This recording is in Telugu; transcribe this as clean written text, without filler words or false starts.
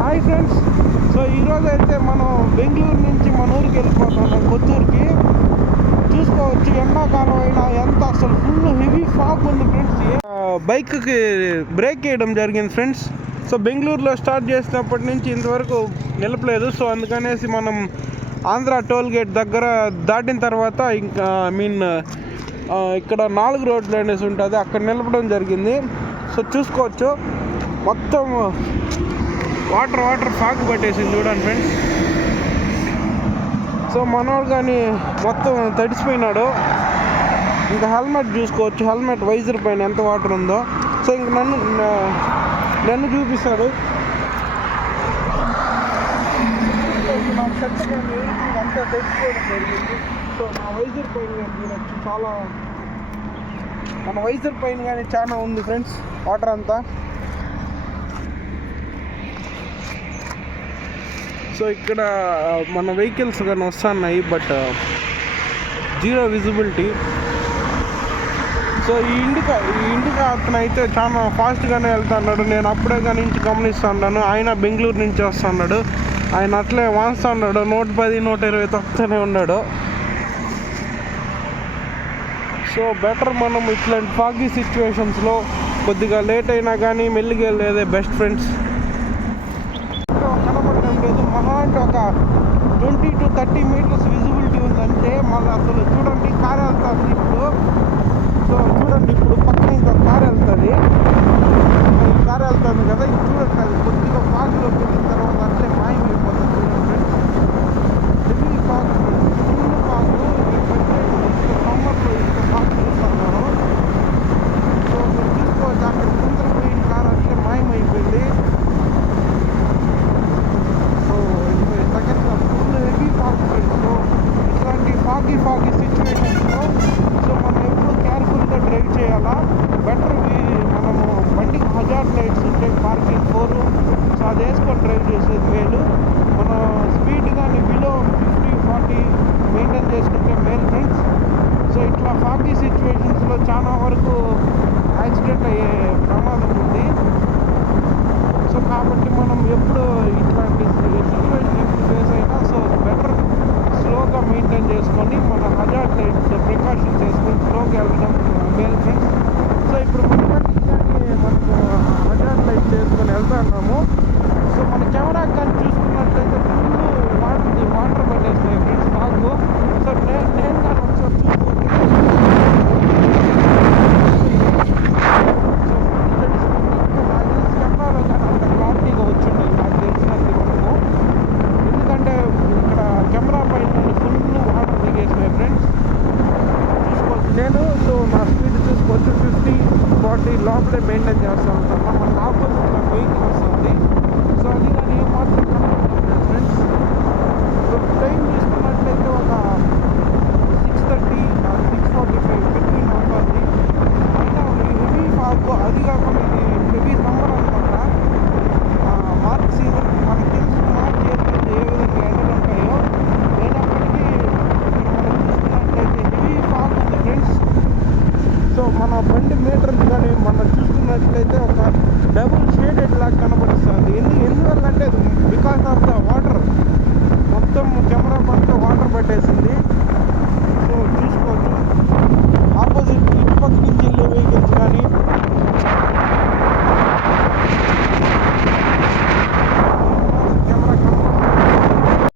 Hi friends. సో ఈరోజు అయితే మనం బెంగళూరు నుంచి మన ఊరికి వెళ్ళిపోతున్నాం, కొత్తూరుకి. చూసుకోవచ్చు ఎండాకాలం అయినా ఎంత అసలు ఫుల్ హెవీ ఫాగ్ ఉంది ఫ్రెండ్స్. బైక్కి బ్రేక్ వేయడం జరిగింది ఫ్రెండ్స్. సో బెంగళూరులో స్టార్ట్ చేసినప్పటి నుంచి ఇంతవరకు నిలపలేదు. సో అందుకనేసి మనం ఆంధ్ర టోల్ గేట్ దగ్గర దాటిన తర్వాత ఇంకా ఇక్కడ 4 రోడ్లు అనేసి ఉంటుంది, అక్కడ నిలపడం జరిగింది. సో చూసుకోవచ్చు మొత్తం వాటర్ ఫాగ్ పట్టేసింది చూడండి ఫ్రెండ్స్. సో మనోడు కానీ మొత్తం తడిసిపోయినాడు. ఇంకా హెల్మెట్ చూసుకోవచ్చు, హెల్మెట్ వైజర్ పైన ఎంత వాటర్ ఉందో. సో ఇంక నన్ను చూపిస్తాడు. నాకు చెత్త కానీ అంతా తడిసిపోవడం జరిగింది. సో నా వైజర్ పైన కానీ చూడొచ్చు, మన వైజర్ పైన కానీ చాలా ఉంది ఫ్రెండ్స్ వాటర్ అంతా. సో ఇక్కడ మన వెహికల్స్ కానీ వస్తున్నాయి, బట్ జీరో విజిబిలిటీ. సో ఈ ఇండికా అతను అయితే చాలా ఫాస్ట్గానే వెళ్తున్నాడు. నేను అప్పుడే కానీ నుంచి గమనిస్తున్నాను. ఆయన బెంగళూరు నుంచి వస్తున్నాడు. ఆయన అట్లే వాస్తున్నాడు, 110, 120 తొక్కుతూనే ఉన్నాడు. సో బెటర్ మనం ఇట్లాంటి ఫాగీ సిచ్యువేషన్స్లో కొద్దిగా లేట్ అయినా కానీ మెల్లిగా వెళ్ళేదే బెస్ట్ ఫ్రెండ్స్. కనబడడం లేదు, మహా అంటే ఒక 20 to 30 మీటర్స్ విజిబిలిటీ ఉందంటే. మళ్ళీ అసలు చూడండి కారు వెళ్తుంది ఇప్పుడు. సో చూడండి ఇప్పుడు పక్కన ఇంకో కారు వెళ్తుంది. ఈ కారు వెళ్తుంది కదా, ఇది చూడండి అది కొద్దిగా ఫాగ్లో వెళ్ళిన తర్వాత అట్లే మాయమైపోతుంది చూడండి. Heavy fog, full fog. సమ్మర్లో ఇంత ఫాగ్ చూస్తున్నాను. సో మీరు చూసుకోవచ్చు అక్కడ ముందర పోయిన కారు అట్లే మాయమైపోయింది. సో సెకండ్గా full heavy fog friends. So ఇట్లాంటి ఫాగీ సిచ్యువేషన్స్లో సో మనం ఎప్పుడు కేర్ఫుల్గా డ్రైవ్ చేయాలా. బెటర్ మనము బండికి హజార్డ్ లైట్స్ ఉంటాయి, పార్కింగ్ 4. సో అది వేసుకొని డ్రైవ్ చేసేది మేలు. మన స్పీడ్ కానీ బిలో 50-40 మెయింటైన్ చేసుకుంటే మేలు ఫ్రెండ్స్. సో ఇట్లా ఫాగీ సిచ్యువేషన్స్లో చాలా వరకు యాక్సిడెంట్ అయ్యే ప్రమాదం ఉంది. సో కాబట్టి మనం ఎప్పుడు ఇట్లాంటి సిచ్యువేషన్ ఎప్పుడు ఫేస్ అయినా సో బెటర్ స్లోగా మెయింటైన్ చేసుకొని మన హజార్డ్ లైట్స్ ప్రికాషన్స్ చేసుకొని స్లోగా వెళ్ళడం మేలు ఫ్రెండ్స్. సో ఇప్పుడు మనకు హజార్డ్ లైట్స్ చేసుకొని వెళ్తున్నాము.